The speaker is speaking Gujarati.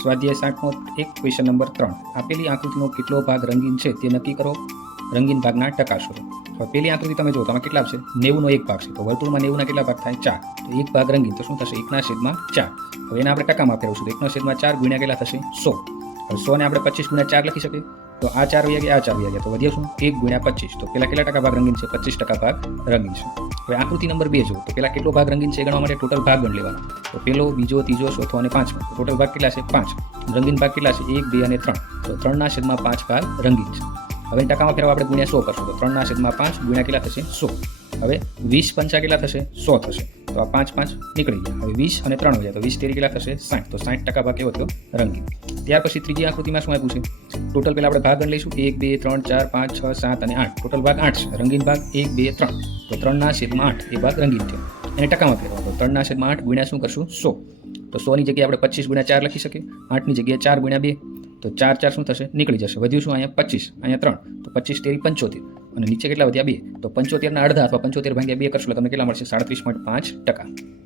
સ્વાધ્યાય 60 એક ક્વેશ્ચન નંબર 3 આપેલી આકૃતિનો કેટલો ભાગ રંગીન છે તે નક્કી કરો. રંગીન ભાગના ટકા શોધો. હવે પેલી આકૃતિ તમે જો તમે કેટલા છે 90નો એક ભાગ છે તો વર્તુળમાં 90ના કેટલા ભાગ થાય 4 તો એક ભાગ રંગીન તો શું થશે 1/4. હવે એને આપણે ટકામાં ફેરવશું તો 1/4 ગુણ્યા કેટલા થશે 100. હવે 100 ને આપણે 25 ગુણ્યા 4 લખી શકીએ તો આ 4 વયા ગયા આ 4 વયા ગયા તો વધ્યો શું 1 ગુણ્યા 25 તો પેલા કેટલા ટકા ભાગ રંગીન છે 25% ભાગ રંગીન છે. હવે આકૃતિ નંબર 2 જો તો પેલા કેટલો ભાગ રંગીન છે ગણવા માટે ટોટલ ભાગ ગણ લેવાનો તો પેલો બીજો ત્રીજો ચોથો અને પાંચમો ટોટલ ભાગ કેટલા છે 5. રંગીન ભાગ કેટલા છે 1 2 અને 3 તો 3/5 ભાગ રંગીન છે. હવે ટકામાં ફેરવા આપણે ગુણ્યા 100 કરશું તો 3/5 ગુણ્યા કેટલા થશે 100. હવે 20 પંચા કેટલા થશે 100 થશે તો આ 5 5 નીકળી ગયા. હવે 20 અને 3 વધ્યા તો 20 તેરી કેટલા થશે 60 તો 60% ભાગ કેવો થયો રંગીન. ત્યાર પછી ત્રીજી આકૃતિમાં શું આપ્યું છે ટોટલ પહેલા આપણે ભાગ ગણ લઈશું 1 2 3 4 5 6 7 અને 8 ટોટલ ભાગ 8 છે. રંગીન ભાગ 1 2 3 તો 3/8 એ ભાગ રંગીન થયો. એને ટકામાં ફેરવા તો 3/8 ગુણ્યા શું કરશું 100 તો 100 ની જગ્યાએ આપણે 25 ગુણ્યા 4 લખી શકીએ. 8 ની જગ્યાએ 4 ગુણ્યા 2 તો 4 4 શું થશે નીકળી જશે. વધ્યું શું અહીંયા 25 અહીંયા 3 તો 25 તેરી 75 અને નીચે કેટલા વધ્યા 2 તો 75 ના અડધા અથવા 75 ભાગ્યા 2 કરશું એટલે તમને કેટલા મળશે 37.5%.